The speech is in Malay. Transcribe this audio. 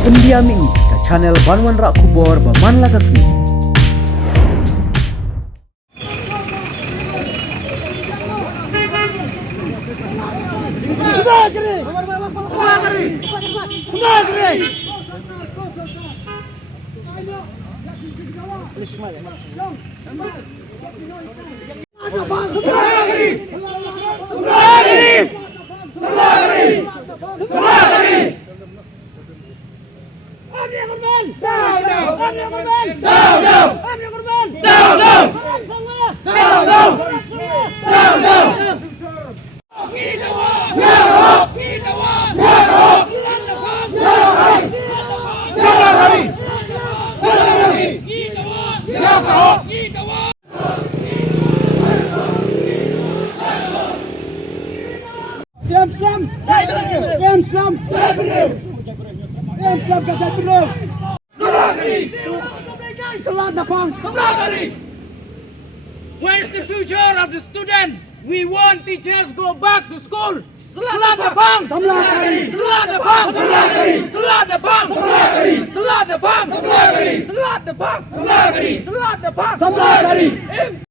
Pendiam ini ke channel Banwan Rak Kubor Baman Lagasmi. Where's the future of the student? We want teachers go back to school. Selat the bang. Selat the bang. Selat the bang. Selat the bang. Selat the bang. Selat the bang.